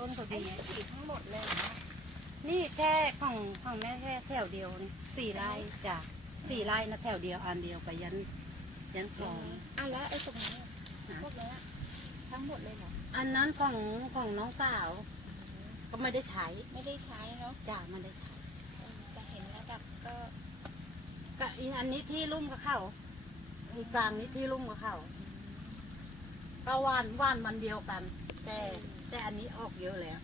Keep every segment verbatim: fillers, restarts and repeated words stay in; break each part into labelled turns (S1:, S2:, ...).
S1: ต้นเขา
S2: ไอ้
S1: ดี
S2: นี่ฉีดทั้งหมดเลยนะ
S1: นี่แค่ของของแม่แค่แถวเดียวนี่สี่ไร่จ้ะสี่ไร่นะแถวเดียวอันเดียวไปยันยันกอง
S2: อ่ะแล้วไอ้ตรงนี้พวกนี้ทั้งหมดเลยเหรอ
S1: อันนั้นของของน้องสาวก็ไม่ได้ใช้
S2: ไม่ได้ใช้เนาะ
S1: จ้ะไม่ได้ใช้
S2: แต่เห็นแล้วแบบก็
S1: ก็อีอันนี้ที่ลุ่มกับเขาอีกลางนี้ที่ลุ่มกับเขาก็ว่านว่านมันเดียวกัน แต่แต่อันนี้ออกเยอะแล้ว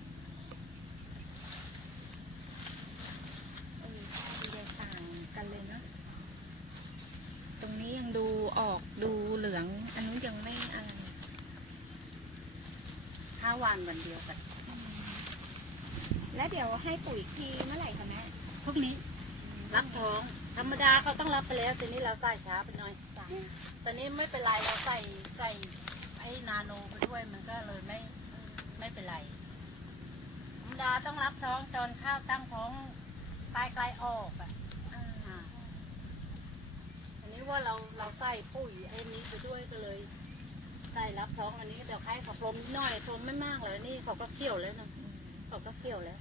S2: เออดูแตกต่างกันเลยเนาะตรงนี้ยังดูออกดูเหลืองอันนู้นยังไม่อะไร
S1: ถ้าหวานวันเดียวกัน
S2: แล้วเดี๋ยวให้ปุ๋ยอีกทีเมื่อไหร่คะแม่
S1: พวกนี้รับท้องธรรมดาเขาต้องรับไปแล้วทีนี้เราใส่ช้าไปหน่อยตอนนี้ไม่เป็นไรเราใส่ใส่ไอ้นาโนไปด้วยมันก็เลยไม่ไม่เป็นไรธรรมดาต้องรับท้องตอนข้าวตั้งท้องใกล้ใกล้ออกอ่ะอ่าอันนี้ว่าเราเราใส่ปุ๋ยไอ้นี้ไปด้วยก็เลยใส่รับท้องอันนี้เดี๋ยวให้เขาพรมนิดหน่อยพรมไม่มากเลยนี่เขาก็เคี่ยวแล้วนะเขาก็เคี่ยวแล้ว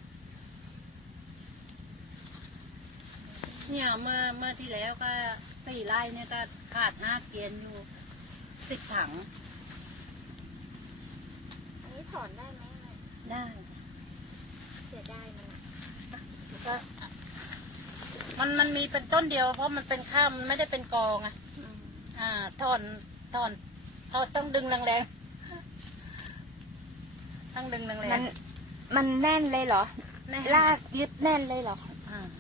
S1: เนี่ยเมื่อเมื่อที่แล้วก็สี่ไร่เนี่ยก็ขาดห้าเกียนอยู่สิบถัง
S2: อันนี้ถอนได้ไหมแม่
S1: ได้
S2: เสียดายมัน
S1: แล้วก็มันมันมีเป็นต้นเดียวเพราะมันเป็นข้าวมันไม่ได้เป็นกองอ่ะอ่าถอนถอนถอนต้องดึงแรงๆต้องดึงแรง
S2: มันมันแน่นเลยเหรอ
S1: ๆแน่
S2: ลากยึดแน่นเลยเหรอ
S1: อ่า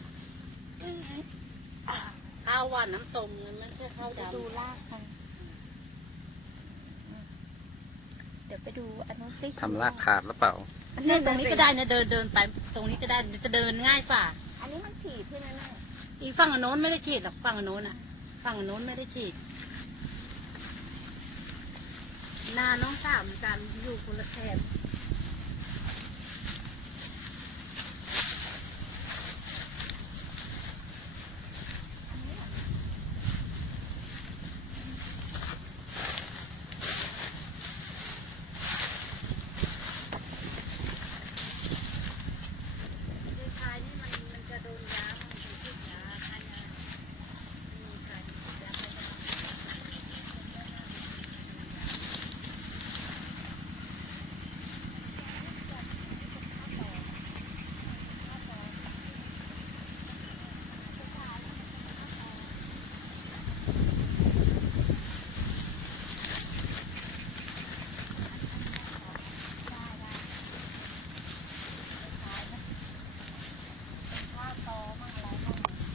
S1: ข้าวหวานน้ำต้มมันไม่ใช่ข้าว
S2: จะ
S1: ดำ
S2: ดูลากมันเดี๋ยวไปดูอันนู้นสิ
S3: ทำรากขาดหรือเปล่า
S1: เนี่ยตรงนี้ก็ได้นะเดินเดินไปตรงนี้ก็ได้จะเดินง่ายฝ่า
S2: อันนี้มันฉีดใช่ไหมแม่
S1: อีกฝั่งโน้นไม่ได้ฉีดหรอกฝั่งโน้นอ่ะฝั่งโน้นไม่ได้ฉีดนาน้องสาวเหมือนกันอยู่คนละแถบชายนี่มันมันจะโดนยามันเป็นพิษยาใครนะมีใครติดยาใครจะข้าวตอมั่งอะไรมั่ง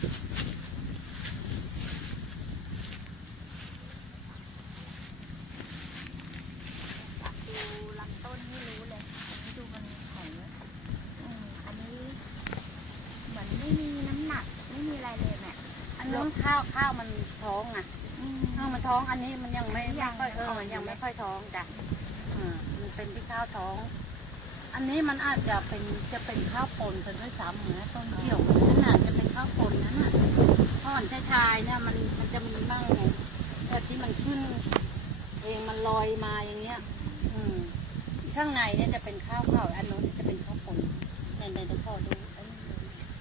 S2: ดูลำต้นไม่รู้เลยอันนี้ดูมันแข็งอืมอันนี้เหมือนไม่มีน้ำหนักไม่มีอะไรเลยแม่
S1: อันนู้นข้าวข้าวมันท้องอ่ะ
S2: อืม
S1: ข้าวมันท้องอันนี้มันยังไม่
S2: ยั
S1: ไม่
S2: ง
S1: ค่อยเอ
S2: อ่
S1: อ
S2: อนอยู่
S1: ยังไม่ค่อยท้องจ้ะอ่ามันเป็นที่ข้าวท้อง อันนี้มันอาจจะเป็นจะเป็นข้าวปนกันด้วยซ้ำนะต้นเกี่ยวนั่นน่ะจะเป็นข้าวปนนั่นน่ะท่อนชายๆเนี่ยมันมันจะมีบ้างไงแต่ที่มันขึ้น เองมันลอยมาอย่างเงี้ย อืมข้างในเนี่ยจะเป็นข้าวเผาอันนู้นจะเป็นข้าวปนในในเดี๋ยวขอดูอันนี้ดู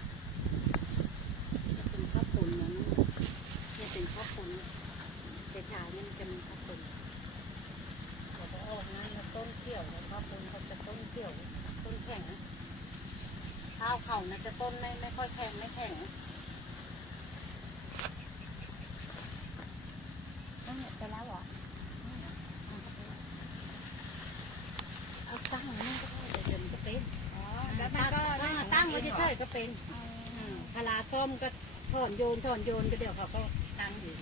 S1: จะเป็นข้าวปนนั้นจะเป็นข้าวปนแต่ชายเนี่ยมันจะมีข้าวปนเขาก็ออกงั้นนะต้นเขียวแล้วข้าวปนเขาจะต้นเขียวต้นแข็งข้าวเขานะจะต้นไม่ไม่ค่อยแข็งไม่แข็ง
S2: ต้องไปแล้วเหรอ
S1: เอาตั้งไว้นั่นก็ได้เดี๋ยวมันก็เป็น
S2: อ๋อแล้วมันก็
S1: ตั้งตั้งไว้เฉยๆก็เป็นอืมพลาส้มก็ถอนโยนถอนโยนก็เดี๋ยวเขาก็ตั้งอยู่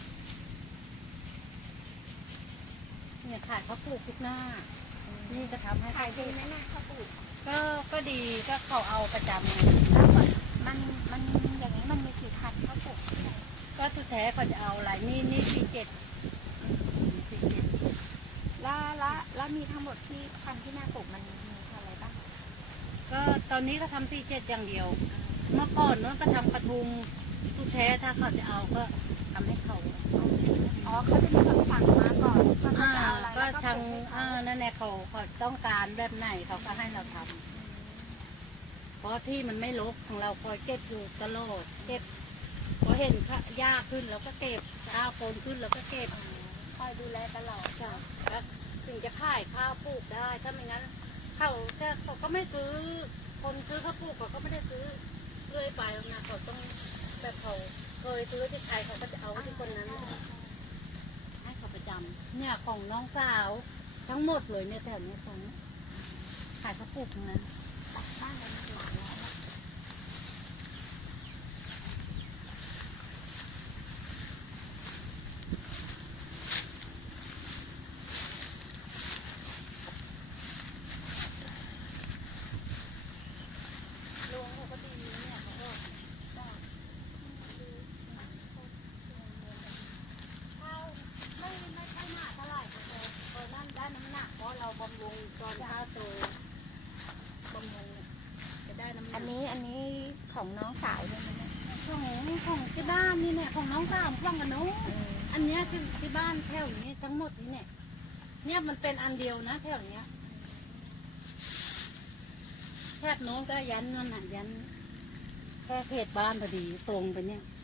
S1: เนี่ยขายเขาปลูกทุกหน้า นี่ก็ทำให้
S2: ขายดีไหมแม่ข้าวปลูก
S1: ก็ก็ดีก็เขาเอาประจำไง
S2: แล้วมันมันมันอย่างนี้มันมีกี่พันข้าวปลูก
S1: ก็ทุกแท้เขาจะเอาอะไรนี่นี่สี่เจ็ดสี่เจ็ด
S2: แล้วแล้วแล้วมีทั้งหมดที่พันที่แม่ปลูกมันมีอะไรบ้าง
S1: ก็ตอนนี้ก็ทำสี่เจ็ดอย่างเดียว เมื่อก่อนนู้นก็ทำปทุมทุกแท้ถ้าเขาจะเอาก็ทำให้เขา
S2: อ๋อเขาจะมีคำสั่งมาก่อนว่าเขา
S1: อ่า
S2: จะเอาอะไร
S1: ก็
S2: แล้วก็
S1: ทาง
S2: ปลูกให้
S1: อ่า
S2: เขา
S1: นั่นแหละเขาเขาต้องการแบบไหนเขาก็ให้เราทำเพราะที่มันไม่รกของเราคอยเก็บอยู่ตลอดเก็บพอเห็นหญ้าขึ้นเราก็เก็บข้าวโพนขึ้นเราก็เก็บ
S2: คอยดูแลตลอด
S1: จ้ะแล้วถึงจะขายข้าวปลูกได้ถ้าไม่งั้นเขาจะเขาก็ไม่ซื้อคนซื้อข้าวปลูกเขาก็ไม่ได้ซื้อเรื่อยไปแล้วนะเขาต้องแบบเขาเคยซื้อที่ใครเขาก็จะเอาที่คนนั้นให้เขาประจำเนี่ยของน้องสาวทั้งหมดเลยเนี่ยแถวเนี้ยของขายข้าวปลูกทั้งนั้น
S2: บ้านเราไม่หลายแล้ว
S1: ลุงเขาก็ดีเนี่ยเขาก็ได้ข้าวไม่ไม่ค่อยหนาเท่าไหร่แต่ตอนนั้นได้น้ำหนักเพราะเราบำรุงตอนข้าวโตบำรุงจะได้น้ำหนั
S2: อั
S1: ก
S2: นนี้อันนี้ของน้องสาวใช่ไหมเนี่ย
S1: ของของที่บ้านนี่เนี่ยของน้องสาวฟังกันนู้น
S2: เออ
S1: อันเนี้ยที่ที่บ้านแถวนี้ทั้งหมดนี้เนี่ยเนี่ยมันเป็นอันเดียวนะแถวเนี้ยแถบโน้นก็ยันนั่นน่ะยันแค่เขตบ้านพอดีตรงไปเนี่ย